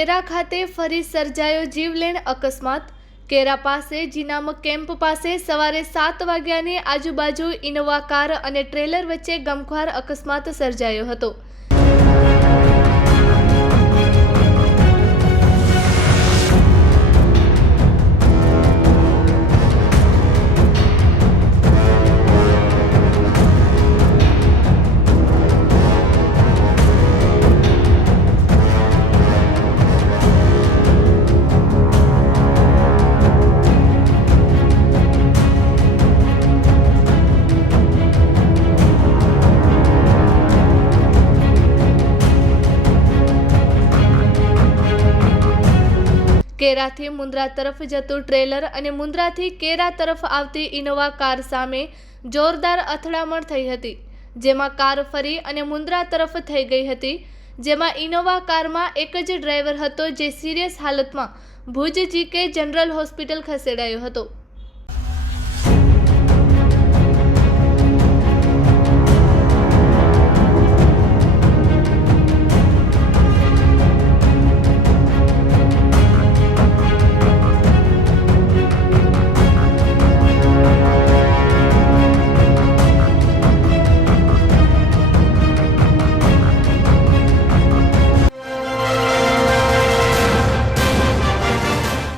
કેરા ખાતે ફરી સર્જાયો જીવલેણ અકસ્માત। કેરા પાસે જીનામ કેમ્પ પાસે સવારે 7 વાગ્યાની આજુબાજુ ઇનોવા કાર અને ટ્રેલર વચ્ચે ગમખ્વાર અકસ્માત સર્જાયો હતો। કેરાથી મુન્દ્રા તરફ જતું ટ્રેલર અને મુન્દ્રાથી કેરા તરફ આવતી ઇનોવા કાર સામે જોરદાર અથડામણ થઈ હતી, જેમાં કાર ફરી અને મુન્દ્રા તરફ થઈ ગઈ હતી, જેમાં ઇનોવા કારમાં એક જ ડ્રાઈવર હતો, જે સિરિયસ હાલતમાં ભુજ જીકે જનરલ હોસ્પિટલ ખસેડાયો હતો।